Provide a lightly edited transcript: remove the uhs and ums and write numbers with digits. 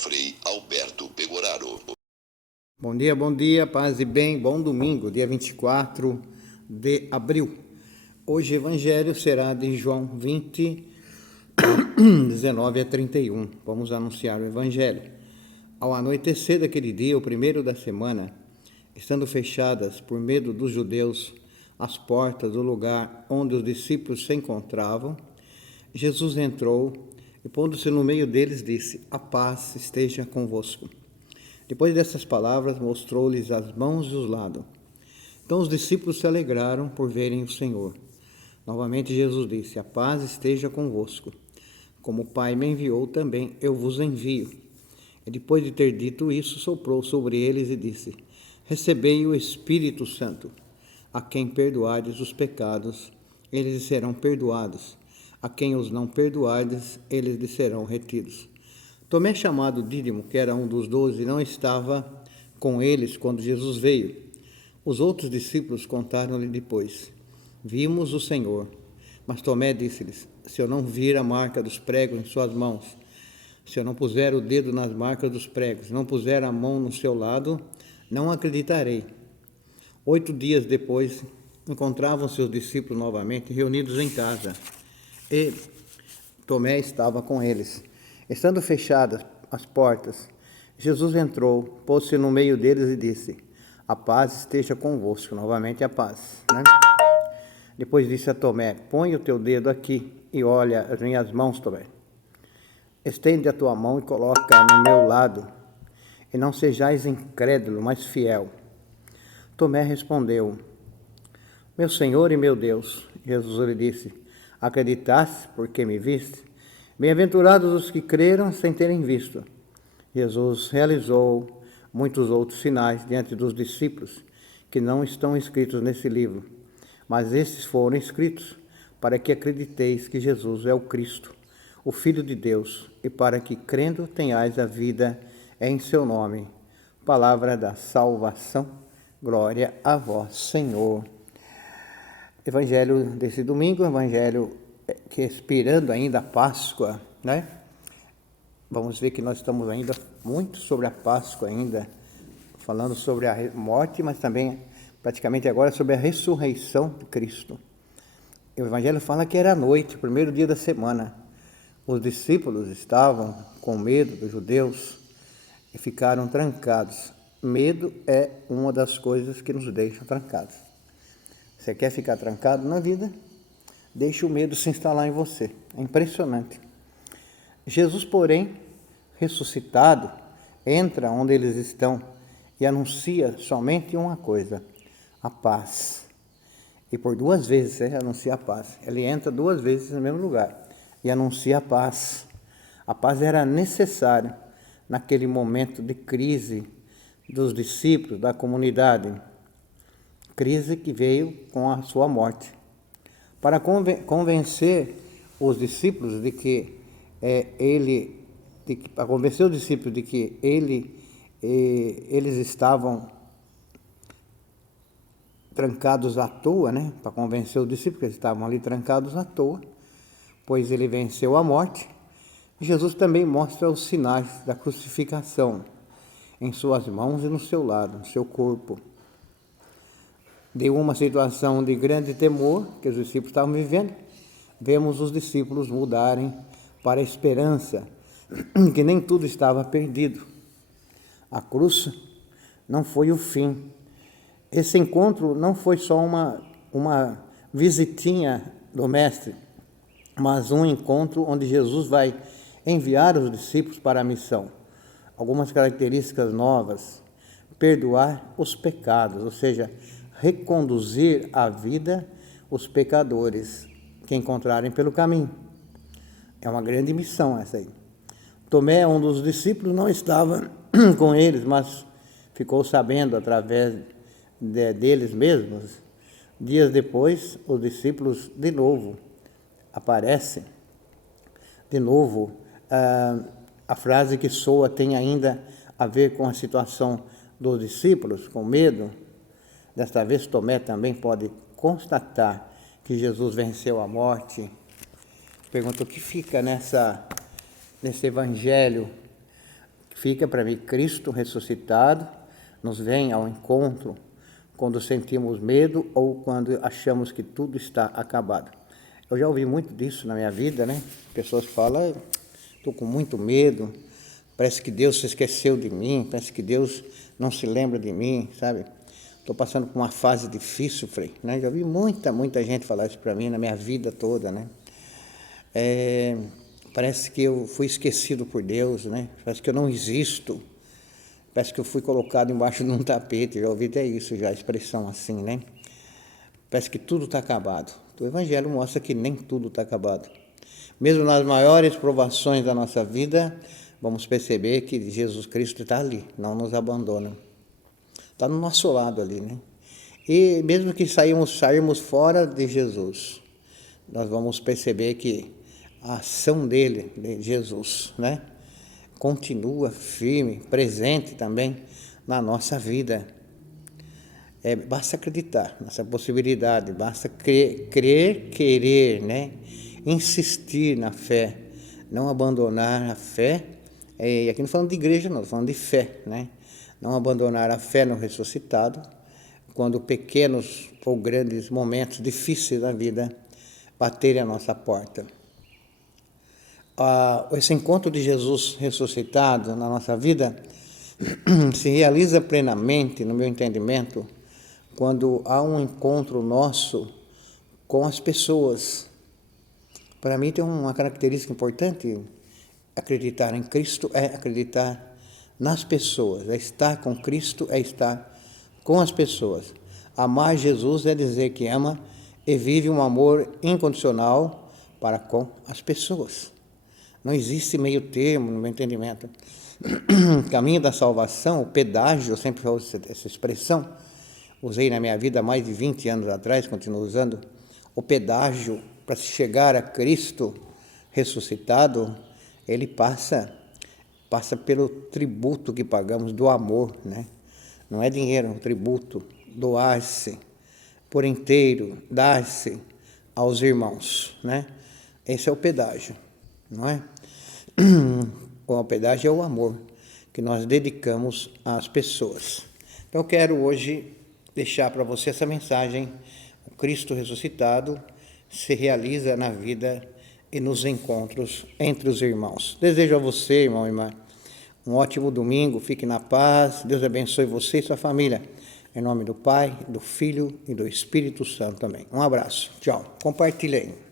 Frei Alberto Pegoraro. Bom dia, paz e bem, bom domingo, dia 24 de abril. Hoje o evangelho será de João 20, 19 a 31. Vamos anunciar o evangelho. Ao anoitecer daquele dia, o primeiro da semana, estando fechadas por medo dos judeus as portas do lugar onde os discípulos se encontravam, Jesus entrou e, pondo-se no meio deles, disse: "A paz esteja convosco." Depois dessas palavras, mostrou-lhes as mãos e os lados. Então os discípulos se alegraram por verem o Senhor. Novamente Jesus disse: "A paz esteja convosco. Como o Pai me enviou, também eu vos envio." E depois de ter dito isso, soprou sobre eles e disse: "Recebei o Espírito Santo. A quem perdoardes os pecados, eles lhes serão perdoados. A quem os não perdoardes, eles lhes serão retidos." Tomé, chamado Dídimo, que era um dos 12, não estava com eles quando Jesus veio. Os outros discípulos contaram-lhe depois: "Vimos o Senhor." Mas Tomé disse-lhes: "Se eu não vir a marca dos pregos em suas mãos, se eu não puser o dedo nas marcas dos pregos, não puser a mão no seu lado, não acreditarei." 8 dias depois, encontravam-se os discípulos novamente reunidos em casa, e Tomé estava com eles. Estando fechadas as portas, Jesus entrou, pôs-se no meio deles e disse: "A paz esteja convosco." Novamente a paz, né? Depois disse a Tomé: "Põe o teu dedo aqui e olha as minhas mãos, Tomé. Estende a tua mão e coloca no meu lado, e não sejais incrédulo, mas fiel." Tomé respondeu: "Meu Senhor e meu Deus." Jesus lhe disse: "Acreditaste porque me viste? Bem-aventurados os que creram sem terem visto." Jesus realizou muitos outros sinais diante dos discípulos que não estão escritos nesse livro, mas estes foram escritos para que acrediteis que Jesus é o Cristo, o Filho de Deus, e para que, crendo, tenhais a vida em seu nome. Palavra da salvação. Glória a vós, Senhor. Evangelho desse domingo, evangelho que expirando ainda a Páscoa, né? Vamos ver que nós estamos ainda muito sobre a Páscoa ainda, falando sobre a morte, mas também praticamente agora sobre a ressurreição de Cristo. O evangelho fala que era noite, o primeiro dia da semana. Os discípulos estavam com medo dos judeus e ficaram trancados. Medo é uma das coisas que nos deixa trancados. Você quer ficar trancado na vida? Deixe o medo se instalar em você. É impressionante. Jesus, porém, ressuscitado, entra onde eles estão e anuncia somente uma coisa: a paz. E por 2 vezes ele anuncia a paz. Ele entra 2 vezes no mesmo lugar e anuncia a paz. A paz era necessária naquele momento de crise dos discípulos, da comunidade. Crise que veio com a sua morte. Para convencer os discípulos de que para convencer os discípulos de que eles estavam trancados à toa, né? Para convencer os discípulos que eles estavam ali trancados à toa, pois ele venceu a morte. Jesus também mostra os sinais da crucificação em suas mãos e no seu lado, no seu corpo. De uma situação de grande temor que os discípulos estavam vivendo, vemos os discípulos mudarem para a esperança que nem tudo estava perdido. A cruz não foi o fim. Esse encontro não foi só uma visitinha do Mestre, mas um encontro onde Jesus vai enviar os discípulos para a missão. Algumas características novas: perdoar os pecados, ou seja, reconduzir à vida os pecadores que encontrarem pelo caminho. É uma grande missão essa aí. Tomé, um dos discípulos, não estava com eles, mas ficou sabendo através deles mesmos. Dias depois, os discípulos de novo aparecem. De novo, a frase que soa tem ainda a ver com a situação dos discípulos, com medo. Desta vez, Tomé também pode constatar que Jesus venceu a morte. Pergunta: o que fica nesse evangelho Fica para mim Cristo ressuscitado, nos vem ao encontro quando sentimos medo ou quando achamos que tudo está acabado. Eu já ouvi muito disso na minha vida, né? Pessoas falam, estou com muito medo, parece que Deus se esqueceu de mim, parece que Deus não se lembra de mim, sabe? Estou passando por uma fase difícil, Frei, né? Já ouvi muita gente falar isso para mim na minha vida toda, né? Parece que eu fui esquecido por Deus, né? Parece que eu não existo. Parece que eu fui colocado embaixo de um tapete. Já ouvi até isso, já, a expressão assim, né? Parece que tudo está acabado. O Evangelho mostra que nem tudo está acabado. Mesmo nas maiores provações da nossa vida, vamos perceber que Jesus Cristo está ali, não nos abandona. Está no nosso lado ali, né? E mesmo que sairmos fora de Jesus, nós vamos perceber que a ação dele, de Jesus, né, continua firme, presente também na nossa vida. Basta acreditar nessa possibilidade, basta querer, né, insistir na fé, não abandonar a fé. E aqui não falando de igreja, não, falando de fé, né? Não abandonar a fé no ressuscitado, quando pequenos ou grandes momentos difíceis da vida baterem a nossa porta. Esse encontro de Jesus ressuscitado na nossa vida se realiza plenamente, no meu entendimento, quando há um encontro nosso com as pessoas. Para mim tem uma característica importante: acreditar em Cristo é acreditar nas pessoas, é estar com Cristo, é estar com as pessoas. Amar Jesus é dizer que ama e vive um amor incondicional para com as pessoas. Não existe meio termo, no meu entendimento. Caminho da salvação, o pedágio, eu sempre uso essa expressão, usei na minha vida há mais de 20 anos atrás, continuo usando. O pedágio para se chegar a Cristo ressuscitado, ele passa pelo tributo que pagamos do amor, né? Não é dinheiro, é um tributo, doar-se por inteiro, dar-se aos irmãos, né? Esse é o pedágio, não é? O pedágio é o amor que nós dedicamos às pessoas. Então eu quero hoje deixar para você essa mensagem: o Cristo ressuscitado se realiza na vida e nos encontros entre os irmãos. Desejo a você, irmão e irmã, um ótimo domingo, fique na paz, Deus abençoe você e sua família. Em nome do Pai, do Filho e do Espírito Santo também. Um abraço, tchau. Compartilhe aí.